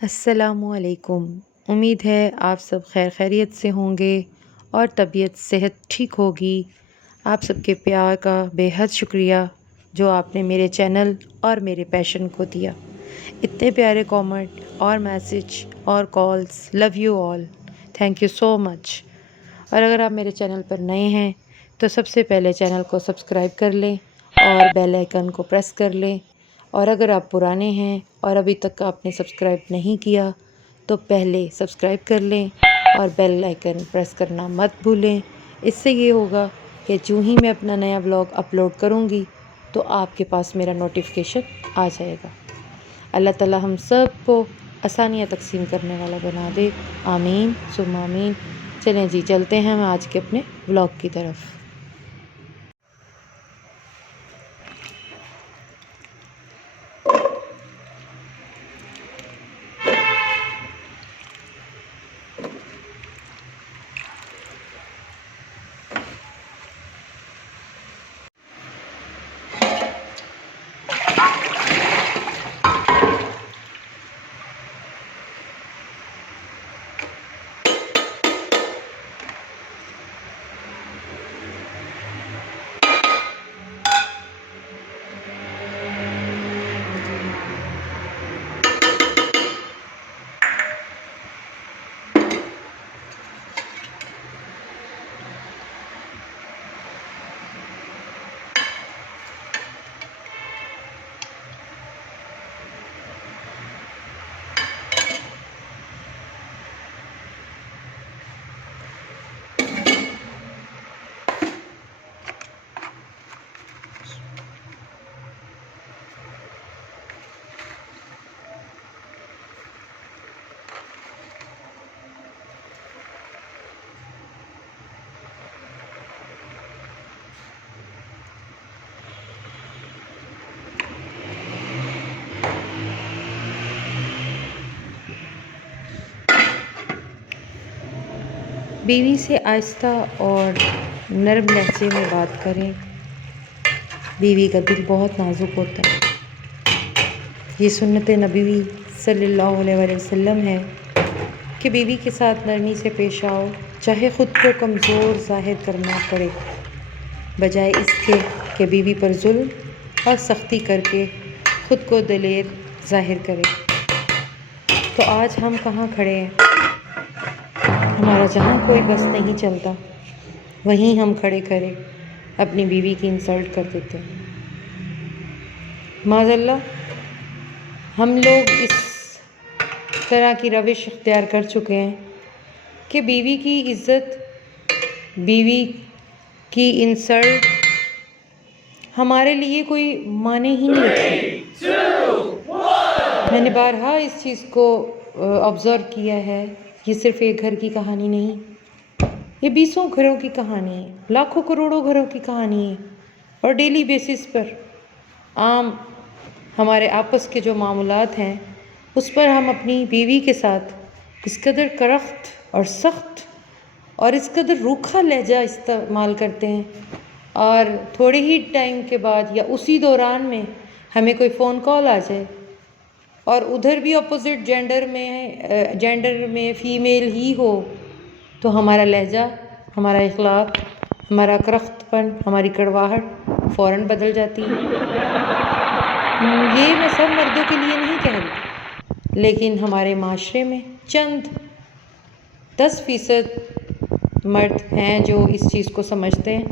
السلام علیکم۔ امید ہے آپ سب خیر خیریت سے ہوں گے اور طبیعت صحت ٹھیک ہوگی۔ آپ سب کے پیار کا بے حد شکریہ جو آپ نے میرے چینل اور میرے پیشن کو دیا۔ اتنے پیارے کامنٹ اور میسج اور calls, love you all, thank you so much. اور اگر آپ میرے چینل پر نئے ہیں تو سب سے پہلے چینل کو سبسکرائب کر لیں اور بیل آئیکن کو پریس کر لیں، اور اگر آپ پرانے ہیں اور ابھی تک آپ نے سبسکرائب نہیں کیا تو پہلے سبسکرائب کر لیں اور بیل آئیکن پریس کرنا مت بھولیں۔ اس سے یہ ہوگا کہ جو ہی میں اپنا نیا ولاگ اپلوڈ کروں گی تو آپ کے پاس میرا نوٹیفیکیشن آ جائے گا۔ اللہ تعالی ہم سب کو آسانیاں تقسیم کرنے والا بنا دے، آمین ثم آمین۔ چلیں جی، چلتے ہیں ہم آج کے اپنے ولاگ کی طرف۔ بیوی سے آہستہ اور نرم لہجے میں بات کریں۔ بیوی کا دل بہت نازک ہوتا ہے۔ یہ سنت نبوی صلی اللہ علیہ وآلہ وسلم ہے کہ بیوی کے ساتھ نرمی سے پیش آؤ، چاہے خود کو کمزور ظاہر کرنا پڑے، بجائے اس کے کہ بیوی پر ظلم اور سختی کر کے خود کو دلیر ظاہر کرے۔ تو آج ہم کہاں کھڑے ہیں؟ ہمارا جہاں کوئی بس نہیں چلتا، وہیں ہم کھڑے کھڑے اپنی بیوی کی انسلٹ کر دیتے ہیں۔ معاذ اللہ، ہم لوگ اس طرح کی روش اختیار کر چکے ہیں کہ بیوی کی عزت، بیوی کی انسلٹ ہمارے لیے کوئی معنی ہی نہیں رکھتی۔ میں نے بارہا اس چیز کو آبزرو کیا ہے۔ یہ صرف ایک گھر کی کہانی نہیں، یہ بیسوں گھروں کی کہانی ہے، لاکھوں کروڑوں گھروں کی کہانی ہے، اور ڈیلی بیسس پر عام ہمارے آپس کے جو معاملات ہیں اس پر ہم اپنی بیوی کے ساتھ اس قدر کرخت اور سخت اور اس قدر روکھا لہجہ استعمال کرتے ہیں، اور تھوڑے ہی ٹائم کے بعد یا اسی دوران میں ہمیں کوئی فون کال آ جائے اور ادھر بھی اپوزٹ جینڈر میں فیمیل ہی ہو تو ہمارا لہجہ، ہمارا اخلاق، ہمارا کرخت پن، ہماری کڑواہٹ فوراً بدل جاتی ہے۔ یہ میں سب مردوں کے لیے نہیں کہہ رہی، لیکن ہمارے معاشرے میں چند 10% مرد ہیں جو اس چیز کو سمجھتے ہیں،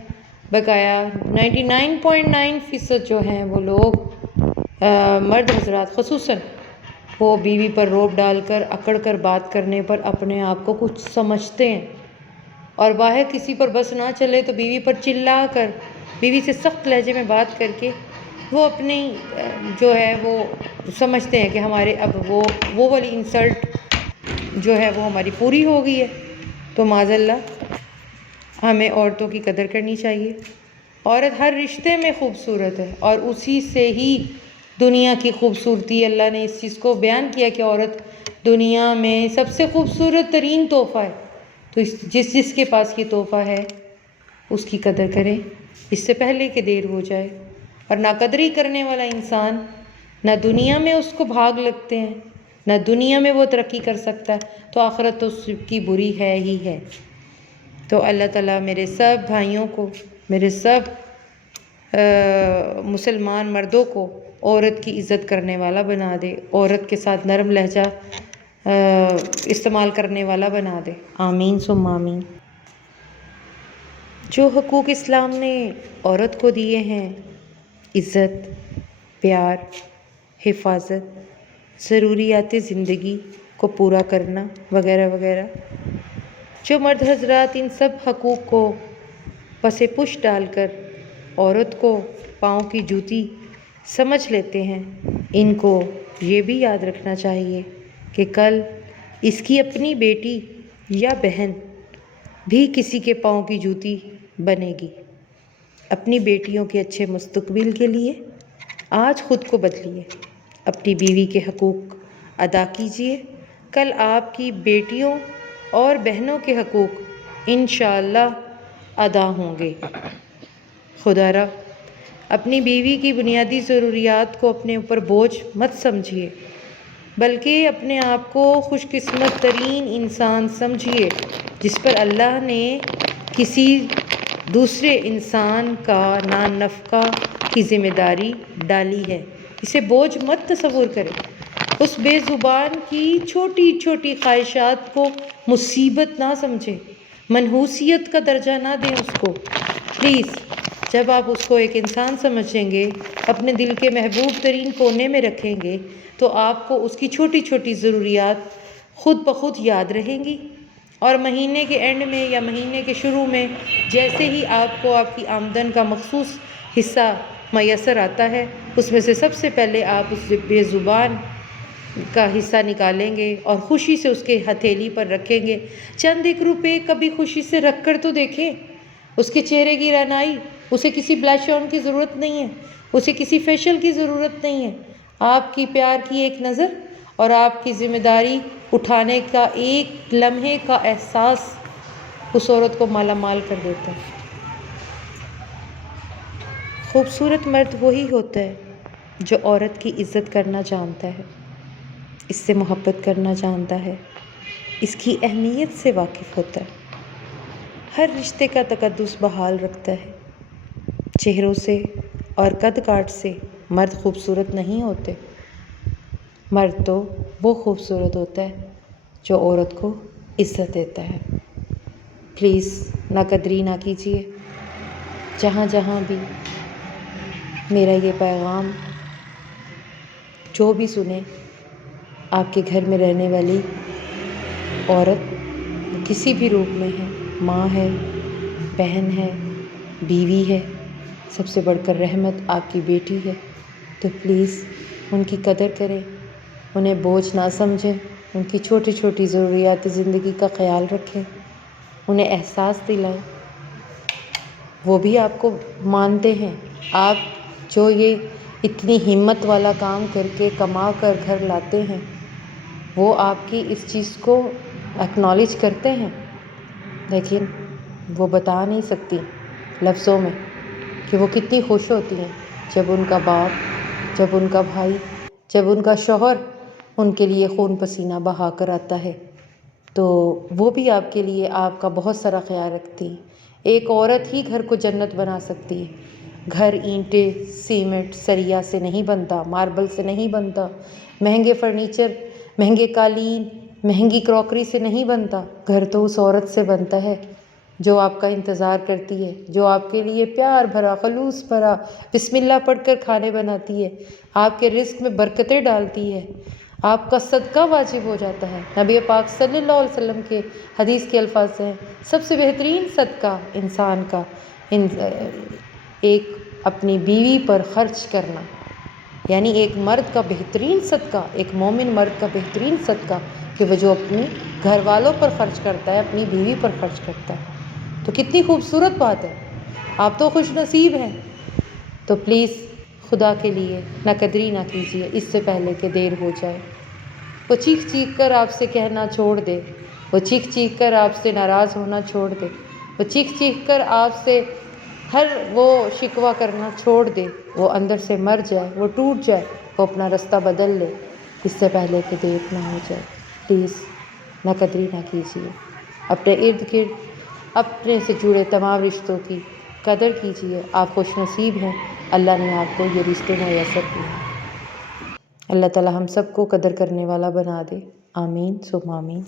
بقایا 99.9% جو ہیں وہ لوگ مرد حضرات خصوصاً وہ بیوی پر روب ڈال کر اکڑ کر بات کرنے پر اپنے آپ کو کچھ سمجھتے ہیں، اور باہر کسی پر بس نہ چلے تو بیوی پر چلا کر، بیوی سے سخت لہجے میں بات کر کے وہ اپنی جو ہے وہ سمجھتے ہیں کہ ہمارے اب وہ والی انسلٹ جو ہے وہ ہماری پوری ہو گئی ہے۔ تو معاذ اللہ، ہمیں عورتوں کی قدر کرنی چاہیے۔ عورت ہر رشتے میں خوبصورت ہے، اور اسی سے ہی دنیا کی خوبصورتی، اللہ نے اس چیز کو بیان کیا کہ عورت دنیا میں سب سے خوبصورت ترین تحفہ ہے۔ تو جس کے پاس یہ تحفہ ہے اس کی قدر کریں اس سے پہلے کہ دیر ہو جائے۔ اور ناقدری کرنے والا انسان نہ دنیا میں اس کو بھاگ لگتے ہیں نہ دنیا میں وہ ترقی کر سکتا ہے تو آخرت تو اس کی بری ہے ہی ہے۔ تو اللہ تعالیٰ میرے سب بھائیوں کو، میرے سب مسلمان مردوں کو عورت کی عزت کرنے والا بنا دے، عورت کے ساتھ نرم لہجہ استعمال کرنے والا بنا دے، آمین ثم آمین۔ جو حقوق اسلام نے عورت کو دیے ہیں، عزت، پیار، حفاظت، ضروریات زندگی کو پورا کرنا وغیرہ وغیرہ، جو مرد حضرات ان سب حقوق کو پس پش ڈال کر عورت کو پاؤں کی جوتی سمجھ لیتے ہیں، ان کو یہ بھی یاد رکھنا چاہیے کہ کل اس کی اپنی بیٹی یا بہن بھی کسی کے پاؤں کی جوتی بنے گی۔ اپنی بیٹیوں کے اچھے مستقبل کے لیے آج خود کو بدلیے، اپنی بیوی کے حقوق ادا کیجیے، کل آپ کی بیٹیوں اور بہنوں کے حقوق انشاءاللہ ادا ہوں گے۔ خدا را اپنی بیوی کی بنیادی ضروریات کو اپنے اوپر بوجھ مت سمجھیے، بلکہ اپنے آپ کو خوش قسمت ترین انسان سمجھیے جس پر اللہ نے کسی دوسرے انسان کا نان نفقہ کی ذمہ داری ڈالی ہے۔ اسے بوجھ مت تصور کریں، اس بے زبان کی چھوٹی چھوٹی خواہشات کو مصیبت نہ سمجھیں، منحوسیت کا درجہ نہ دیں اس کو، پلیز۔ جب آپ اس کو ایک انسان سمجھیں گے، اپنے دل کے محبوب ترین کونے میں رکھیں گے، تو آپ کو اس کی چھوٹی چھوٹی ضروریات خود بخود یاد رہیں گی، اور مہینے کے اینڈ میں یا مہینے کے شروع میں جیسے ہی آپ کو آپ کی آمدن کا مخصوص حصہ میسر آتا ہے، اس میں سے سب سے پہلے آپ اس بے زبان کا حصہ نکالیں گے اور خوشی سے اس کے ہتھیلی پر رکھیں گے۔ چند ایک روپے کبھی خوشی سے رکھ کر تو دیکھیں، اس کے چہرے کی رعنائی، اسے کسی بلش آن کی ضرورت نہیں ہے، اسے کسی فیشل کی ضرورت نہیں ہے، آپ کی پیار کی ایک نظر اور آپ کی ذمہ داری اٹھانے کا ایک لمحے کا احساس اس عورت کو مالا مال کر دیتا ہے۔ خوبصورت مرد وہی ہوتا ہے جو عورت کی عزت کرنا جانتا ہے، اس سے محبت کرنا جانتا ہے، اس کی اہمیت سے واقف ہوتا ہے، ہر رشتے کا تقدس بحال رکھتا ہے۔ چہروں سے اور قد کاٹ سے مرد خوبصورت نہیں ہوتے، مرد تو وہ خوبصورت ہوتا ہے جو عورت کو عزت دیتا ہے۔ پلیز ناقدری نہ کیجیے۔ جہاں جہاں بھی میرا یہ پیغام جو بھی سنے، آپ کے گھر میں رہنے والی عورت کسی بھی روپ میں ہے، ماں ہے، بہن ہے، بیوی ہے، سب سے بڑھ کر رحمت آپ کی بیٹی ہے، تو پلیز ان کی قدر کریں، انہیں بوجھ نہ سمجھیں، ان کی چھوٹی چھوٹی ضروریات زندگی کا خیال رکھیں، انہیں احساس دلائیں۔ وہ بھی آپ کو مانتے ہیں، آپ جو یہ اتنی ہمت والا کام کر کے کما کر گھر لاتے ہیں، وہ آپ کی اس چیز کو ایکنالج کرتے ہیں، لیکن وہ بتا نہیں سکتی لفظوں میں کہ وہ کتنی خوش ہوتی ہیں جب ان کا باپ، جب ان کا بھائی، جب ان کا شوہر ان کے لیے خون پسینہ بہا کر آتا ہے، تو وہ بھی آپ کے لیے آپ کا بہت سارا خیال رکھتی ہیں۔ ایک عورت ہی گھر کو جنت بنا سکتی ہے۔ گھر اینٹیں، سیمنٹ، سریا سے نہیں بنتا، ماربل سے نہیں بنتا، مہنگے فرنیچر، مہنگے قالین، مہنگی کراکری سے نہیں بنتا۔ گھر تو اس عورت سے بنتا ہے جو آپ کا انتظار کرتی ہے، جو آپ کے لیے پیار بھرا، خلوص بھرا بسم اللہ پڑھ کر کھانے بناتی ہے، آپ کے رزق میں برکتیں ڈالتی ہے، آپ کا صدقہ واجب ہو جاتا ہے۔ نبی پاک صلی اللہ علیہ وسلم کے حدیث کے الفاظ ہیں، سب سے بہترین صدقہ انسان کا ایک اپنی بیوی پر خرچ کرنا، یعنی ایک مرد کا بہترین صدقہ، ایک مومن مرد کا بہترین صدقہ کہ وہ جو اپنی گھر والوں پر خرچ کرتا ہے، اپنی بیوی پر خرچ کرتا ہے۔ تو کتنی خوبصورت بات ہے، آپ تو خوش نصیب ہیں۔ تو پلیز خدا کے لیے ناقدری نہ کیجیے اس سے پہلے کہ دیر ہو جائے۔ وہ چیخ چیخ کر آپ سے کہنا چھوڑ دے، وہ چیخ چیخ کر آپ سے ناراض ہونا چھوڑ دے، وہ چیخ چیخ کر آپ سے ہر وہ شکوہ کرنا چھوڑ دے، وہ اندر سے مر جائے، وہ ٹوٹ جائے، وہ اپنا رستہ بدل لے۔ اس سے پہلے کہ دیر نہ ہو جائے، پلیز ناقدری نہ کیجیے، اپنے ارد گرد اپنے سے جڑے تمام رشتوں کی قدر کیجیے۔ آپ خوش نصیب ہیں، اللہ نے آپ کو یہ رشتے میسر کیے ہیں۔ اللہ تعالیٰ ہم سب کو قدر کرنے والا بنا دے، آمین ثم آمین۔